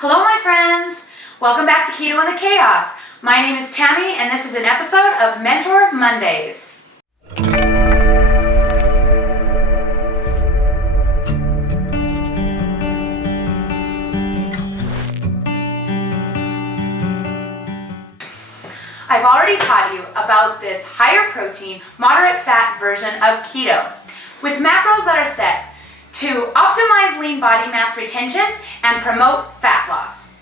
Hello my friends! Welcome back to Keto and the Chaos. My name is Tammy and this is an episode of Mentor Mondays. I've already taught you about this higher protein, moderate fat version of keto with macros that are set to optimize lean body mass retention and promote fat loss.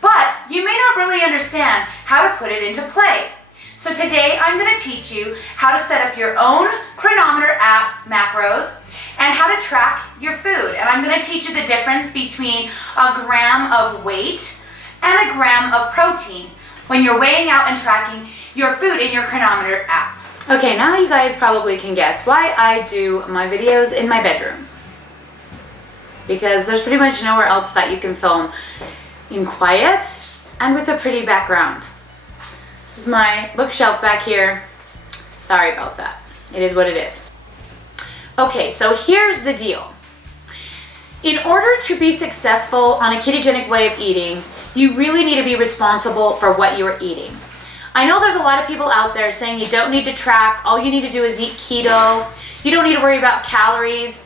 But you may not really understand how to put it into play. So today I'm going to teach you how to set up your own Cronometer app macros and how to track your food. And I'm going to teach you the difference between a gram of weight and a gram of protein when you're weighing out and tracking your food in your Cronometer app. Okay, now you guys probably can guess why I do my videos in my bedroom. Because there's pretty much nowhere else that you can film in quiet and with a pretty background. This is my bookshelf back here. Sorry about that. It is what it is. Okay, so here's the deal. In order to be successful on a ketogenic way of eating, you really need to be responsible for what you are eating. I know there's a lot of people out there saying you don't need to track, all you need to do is eat keto, you don't need to worry about calories,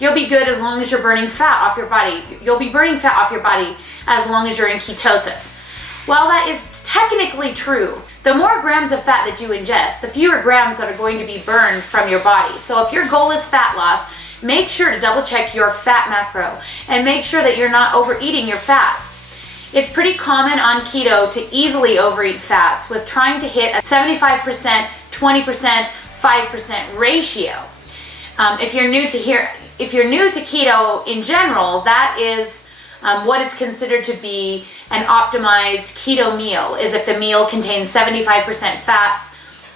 you'll be good as long as you're burning fat off your body. You'll be burning fat off your body as long as you're in ketosis. Well, that is technically true. The more grams of fat that you ingest, the fewer grams that are going to be burned from your body. So if your goal is fat loss, make sure to double check your fat macro and make sure that you're not overeating your fats. It's pretty common on keto to easily overeat fats with trying to hit a 75%, 20%, 5% ratio. If you're new to keto in general, that is what is considered to be an optimized keto meal, is if the meal contains 75% fats,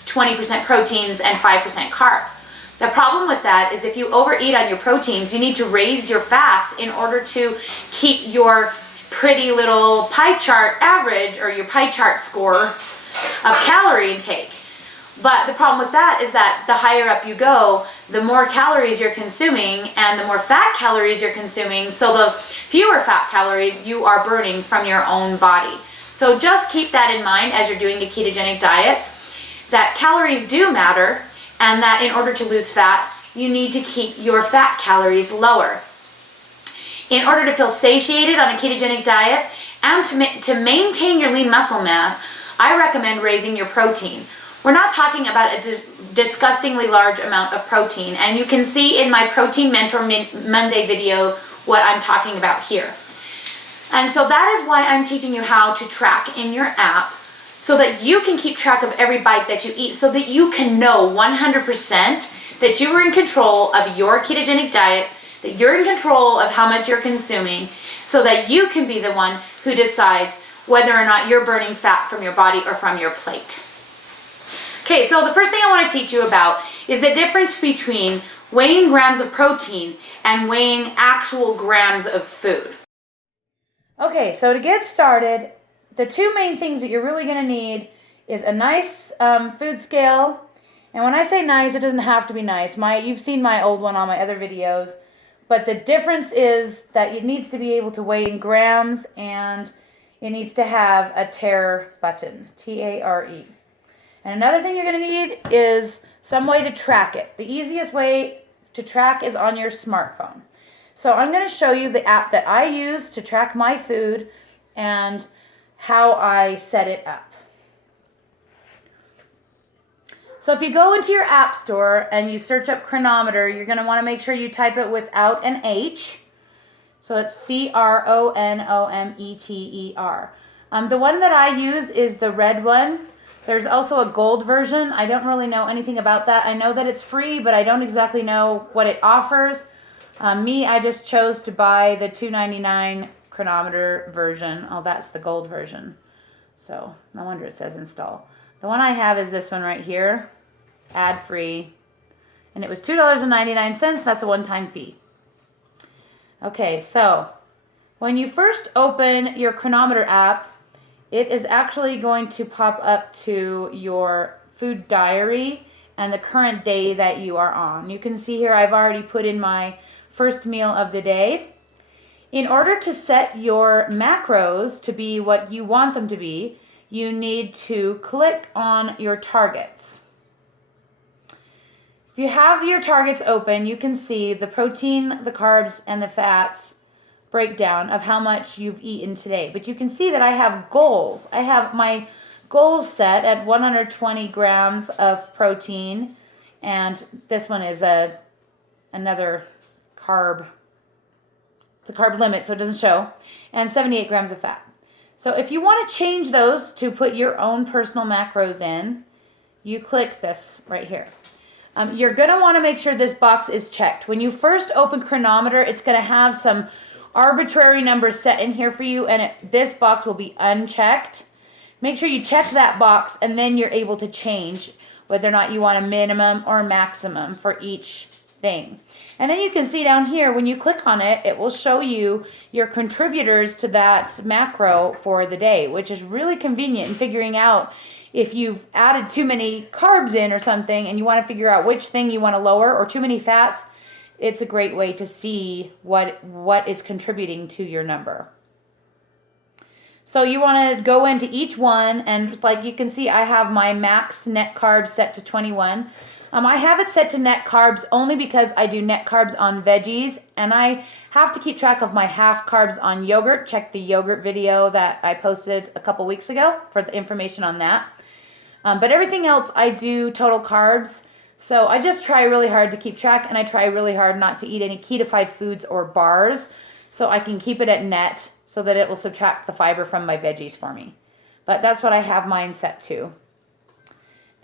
20% proteins, and 5% carbs. The problem with that is if you overeat on your proteins, you need to raise your fats in order to keep your pretty little pie chart average or your pie chart score of calorie intake. But the problem with that is that the higher up you go, the more calories you're consuming and the more fat calories you're consuming, so the fewer fat calories you are burning from your own body. So just keep that in mind as you're doing a ketogenic diet, that calories do matter and that in order to lose fat, you need to keep your fat calories lower. In order to feel satiated on a ketogenic diet and to maintain your lean muscle mass, I recommend raising your protein. We're not talking about a disgustingly large amount of protein, and you can see in my Protein Mentor Monday video what I'm talking about here. And so that is why I'm teaching you how to track in your app so that you can keep track of every bite that you eat, so that you can know 100% that you are in control of your ketogenic diet, that you're in control of how much you're consuming, so that you can be the one who decides whether or not you're burning fat from your body or from your plate. Okay, so the first thing I want to teach you about is the difference between weighing grams of protein and weighing actual grams of food. Okay, so to get started, the two main things that you're really going to need is a nice food scale. And when I say nice, it doesn't have to be nice. You've seen my old one on my other videos. But the difference is that it needs to be able to weigh in grams and it needs to have a tare button, T-A-R-E. And another thing you're going to need is some way to track it. The easiest way to track is on your smartphone. So I'm going to show you the app that I use to track my food and how I set it up. So if you go into your app store and you search up Cronometer, you're going to want to make sure you type it without an H. So it's Cronometer. The one that I use is the red one. There's also a gold version. I don't really know anything about that. I know that it's free, but I don't exactly know what it offers. I just chose to buy the $2.99 Cronometer version. Oh, that's the gold version. So no wonder it says install. The one I have is this one right here, ad-free, and it was $2.99. That's a one-time fee. Okay, so when you first open your Cronometer app, it is actually going to pop up to your food diary and the current day that you are on. You can see here I've already put in my first meal of the day. In order to set your macros to be what you want them to be, you need to click on your targets. If you have your targets open, you can see the protein, the carbs, and the fats breakdown of how much you've eaten today. But you can see that I have goals. I have my goals set at 120 grams of protein, and this one is another carb. It's a carb limit, so it doesn't show, and 78 grams of fat. So if you want to change those to put your own personal macros in, you click this right here. You're going to want to make sure this box is checked. When you first open Cronometer, it's going to have some arbitrary numbers set in here for you, and this box will be unchecked. Make sure you check that box, and then you're able to change whether or not you want a minimum or a maximum for each thing. And then you can see down here, when you click on it, it will show you your contributors to that macro for the day, which is really convenient in figuring out if you've added too many carbs in or something and you want to figure out which thing you want to lower, or too many fats. It's a great way to see what is contributing to your number. So you want to go into each one, and just like you can see, I have my max net carbs set to 21. I have it set to net carbs only because I do net carbs on veggies, and I have to keep track of my half carbs on yogurt. Check the yogurt video that I posted a couple weeks ago for the information on that. But everything else I do total carbs. So I just try really hard to keep track, and I try really hard not to eat any ketofied foods or bars, so I can keep it at net so that it will subtract the fiber from my veggies for me. But that's what I have mine set to.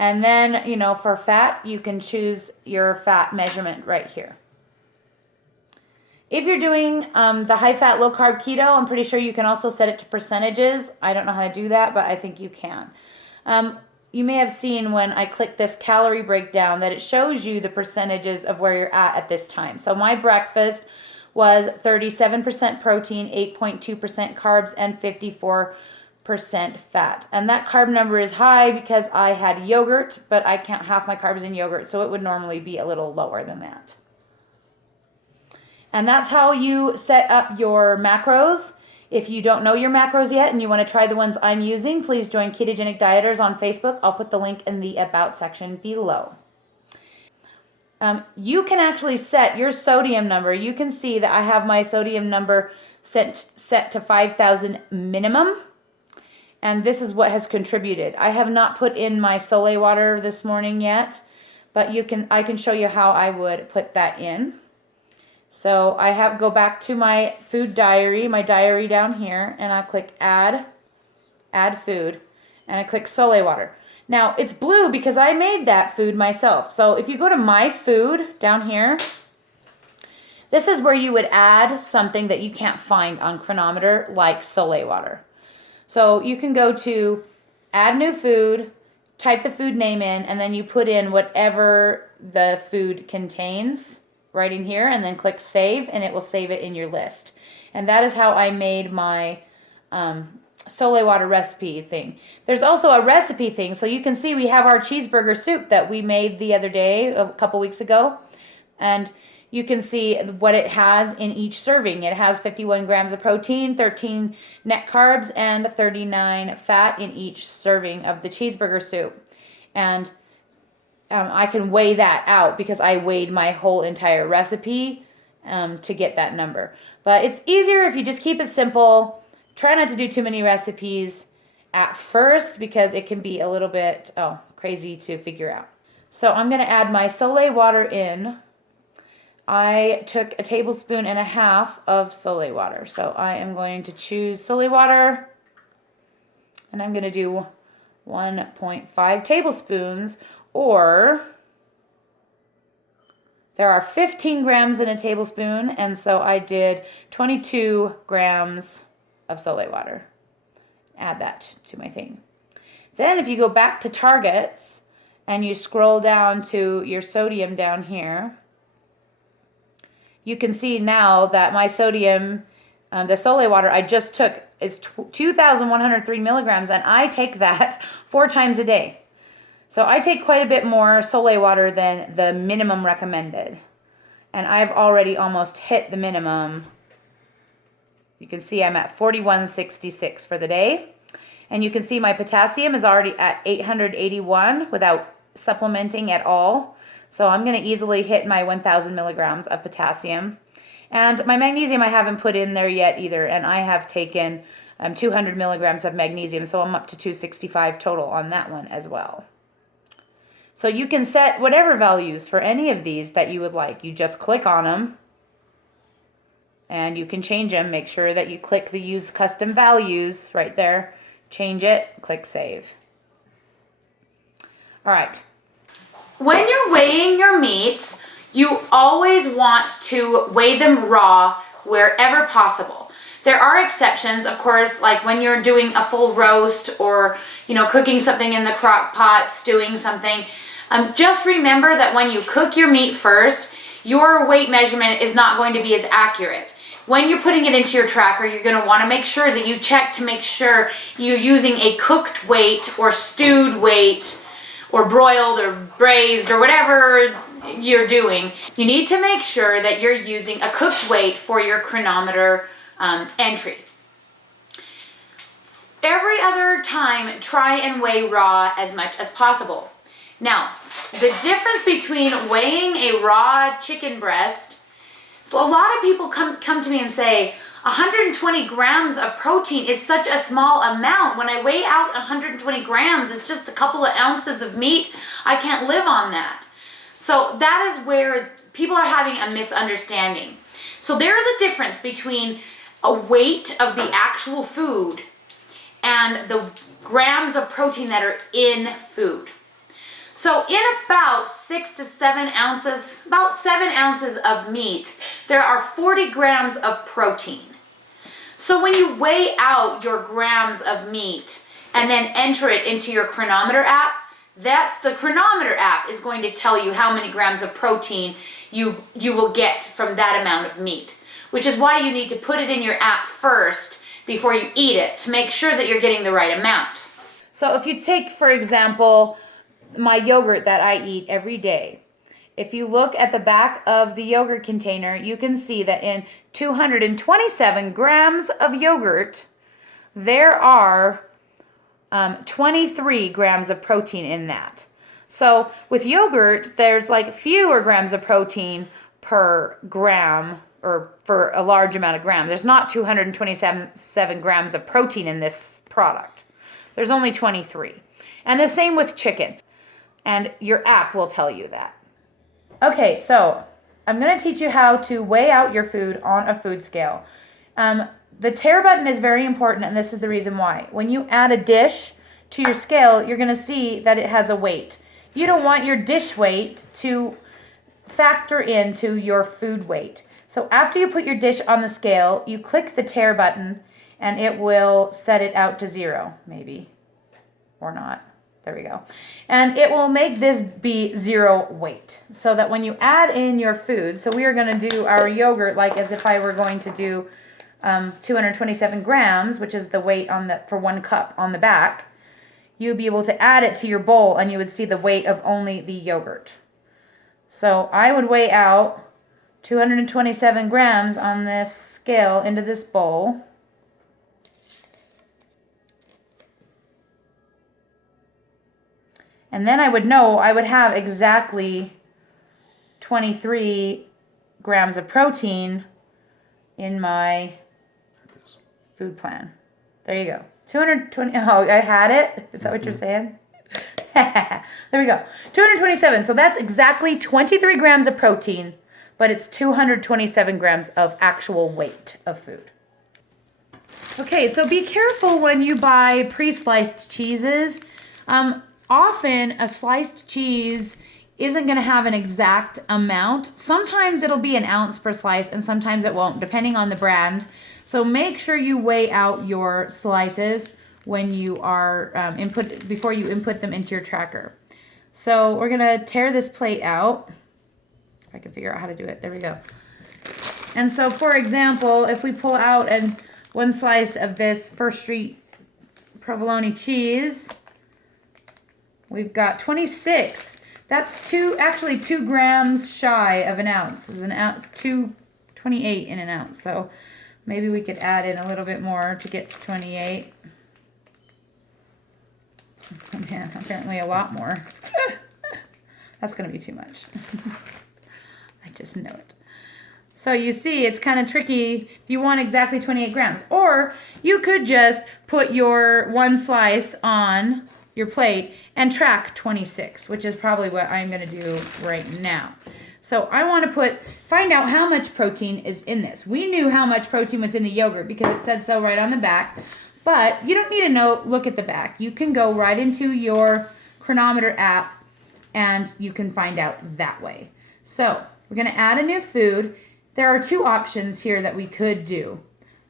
And then, you know, for fat, you can choose your fat measurement right here. If you're doing the high-fat, low-carb keto, I'm pretty sure you can also set it to percentages. I don't know how to do that, but I think you can. You may have seen when I click this calorie breakdown that it shows you the percentages of where you're at this time. So my breakfast was 37% protein, 8.2% carbs, and 54% fat. And that carb number is high because I had yogurt, but I count half my carbs in yogurt, so it would normally be a little lower than that. And that's how you set up your macros. If you don't know your macros yet and you want to try the ones I'm using, please join Ketogenic Dieters on Facebook. I'll put the link in the About section below. You can actually set your sodium number. You can see that I have my sodium number set to 5,000 minimum. And this is what has contributed. I have not put in my Sole water this morning yet, but I can show you how I would put that in. So I go back to my food diary, my diary down here, and I'll click add food, and I click Sole water. Now it's blue because I made that food myself. So if you go to my food down here, this is where you would add something that you can't find on Cronometer, like Sole water. So you can go to add new food, type the food name in, and then you put in whatever the food contains right in here, and then click save, and it will save it in your list. And that is how I made my Sole water recipe thing. There's also a recipe thing, so you can see we have our cheeseburger soup that we made the other day, a couple weeks ago, and you can see what it has in each serving. It has 51 grams of protein, 13 net carbs, and 39 fat in each serving of the cheeseburger soup. And I can weigh that out because I weighed my whole entire recipe to get that number. But it's easier if you just keep it simple. Try not to do too many recipes at first because it can be a little bit crazy to figure out. So I'm going to add my Sole water in. I took 1.5 tablespoons of Sole water. So I am going to choose Sole water, and I'm going to do 1.5 tablespoons, or there are 15 grams in a tablespoon, and so I did 22 grams of Sole water. Add that to my thing. Then if you go back to targets and you scroll down to your sodium down here, you can see now that my sodium, the Sole water I just took, is 2,103 milligrams, and I take that 4 times a day. So I take quite a bit more Sole water than the minimum recommended. And I've already almost hit the minimum You can see I'm at 4166 for the day. And you can see my potassium is already at 881 without supplementing at all. So I'm going to easily hit my 1,000 milligrams of potassium. And my magnesium I haven't put in there yet either. And I have taken 200 milligrams of magnesium. So I'm up to 265 total on that one as well. So you can set whatever values for any of these that you would like. You just click on them. And you can change them. Make sure that you click the use custom values right there. Change it, click save. All right. When you're weighing your meats, you always want to weigh them raw wherever possible. There are exceptions, of course, like when you're doing a full roast or, cooking something in the crock pot, stewing something. Just remember that when you cook your meat first, your weight measurement is not going to be as accurate. When you're putting it into your tracker, you're going to want to make sure that you check to make sure you're using a cooked weight or stewed weight or broiled or braised or whatever you're doing. You need to make sure that you're using a cooked weight for your Cronometer entry. Every other time, try and weigh raw as much as possible. Now, the difference between weighing a raw chicken breast, so a lot of people come to me and say, 120 grams of protein is such a small amount. When I weigh out 120 grams, it's just a couple of ounces of meat. I can't live on that. So that is where people are having a misunderstanding. So there is a difference between a weight of the actual food and the grams of protein that are in food. So in about 6 to 7 ounces, about 7 ounces of meat, there are 40 grams of protein. So when you weigh out your grams of meat and then enter it into your Cronometer app, that's the Cronometer app is going to tell you how many grams of protein you will get from that amount of meat, which is why you need to put it in your app first before you eat it to make sure that you're getting the right amount. So if you take, for example, my yogurt that I eat every day. If you look at the back of the yogurt container, you can see that in 227 grams of yogurt, there are 23 grams of protein in that. So with yogurt, there's like fewer grams of protein per gram or for a large amount of grams. There's not 227 grams of protein in this product. There's only 23. And the same with chicken. And your app will tell you that. Okay, so I'm going to teach you how to weigh out your food on a food scale. The tare button is very important, and this is the reason why. When you add a dish to your scale, you're going to see that it has a weight. You don't want your dish weight to factor into your food weight. So after you put your dish on the scale, you click the tare button, and it will set it out to 0, maybe, or not. There we go. And it will make this be 0 weight so that when you add in your food, so we are going to do our yogurt like as if I were going to do 227 grams, which is the weight for 1 cup on the back, you'd be able to add it to your bowl and you would see the weight of only the yogurt. So I would weigh out 227 grams on this scale into this bowl. And then I would know I would have exactly 23 grams of protein in my food plan. There you go. 220. Oh, I had it? Is that what you're saying? There we go. 227. So that's exactly 23 grams of protein, but it's 227 grams of actual weight of food. Okay, so be careful when you buy pre-sliced cheeses. Often a sliced cheese isn't going to have an exact amount. Sometimes it'll be an ounce per slice and sometimes it won't, depending on the brand. So make sure you weigh out your slices when you are before you input them into your tracker. So we're going to tear this plate out. If I can figure out how to do it. There we go. And so for example, if we pull out one slice of this First Street provolone cheese, we've got 26. That's actually 2 grams shy of an ounce. Is 228 in an ounce. So Maybe we could add in a little bit more to get to 28. Oh man, apparently a lot more. That's going to be too much. I just know it. So you see, it's kind of tricky if you want exactly 28 grams. Or you could just put your one slice on your plate and track 26, which is probably what I'm going to do right now. So I want to find out how much protein is in this. We knew how much protein was in the yogurt because it said so right on the back. But you don't need to look at the back. You can go right into your Cronometer app and you can find out that way. So we're going to add a new food. There are two options here that we could do.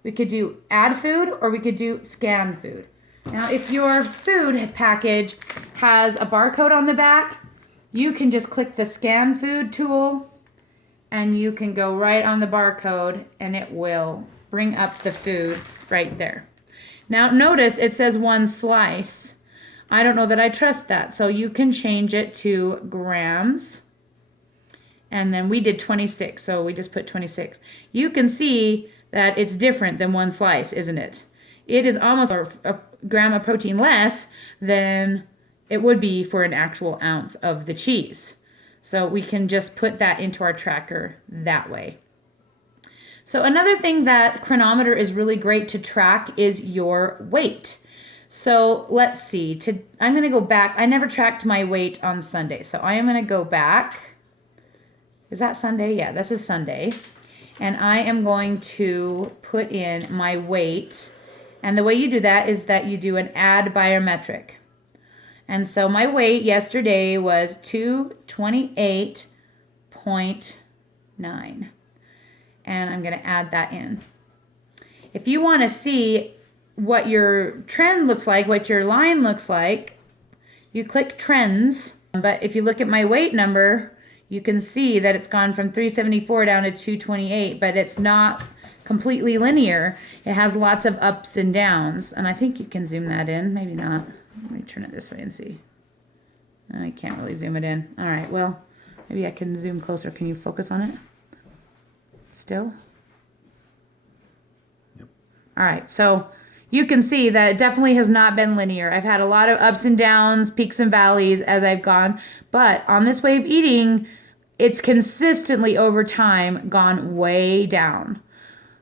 We could do add food or we could do scan food. Now, if your food package has a barcode on the back, you can just click the scan food tool and you can go right on the barcode and it will bring up the food right there. Now, notice it says one slice. I don't know that I trust that, so you can change it to grams. And then we did 26, so we just put 26. You can see that it's different than one slice, isn't it? It is almost a gram of protein less than it would be for an actual ounce of the cheese. So we can just put that into our tracker that way. So another thing that Cronometer is really great to track is your weight. So let's see, I'm going to go back. I never tracked my weight on Sunday, so I am going to go back. Is that Sunday? Yeah, this is Sunday. And I am going to put in my weight. And the way you do that is that you do an add biometric. And so my weight yesterday was 228.9. And I'm going to add that in. If you want to see what your trend looks like, what your line looks like, you click trends. But if you look at my weight number, you can see that it's gone from 374 down to 228, but it's not completely linear. It has lots of ups and downs, and I think you can zoom that in. Maybe not. Let me turn it this way and see. I can't really zoom it in. All right, well, maybe I can zoom closer. Can you focus on it? Still? Yep. All right, so you can see that it definitely has not been linear. I've had a lot of ups and downs, peaks and valleys as I've gone, but on this way of eating, it's consistently over time gone way down.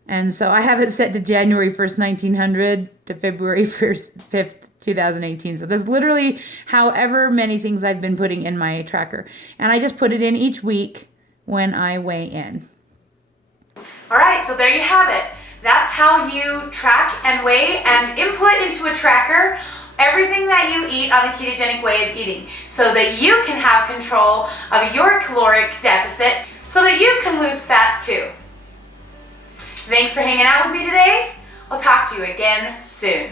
And so I have it set to January 1st, 1900 to February 5th, 2018. So there's literally however many things I've been putting in my tracker. And I just put it in each week when I weigh in. All right, so there you have it. That's how you track and weigh and input into a tracker everything that you eat on a ketogenic way of eating so that you can have control of your caloric deficit so that you can lose fat too. Thanks for hanging out with me today. I'll talk to you again soon.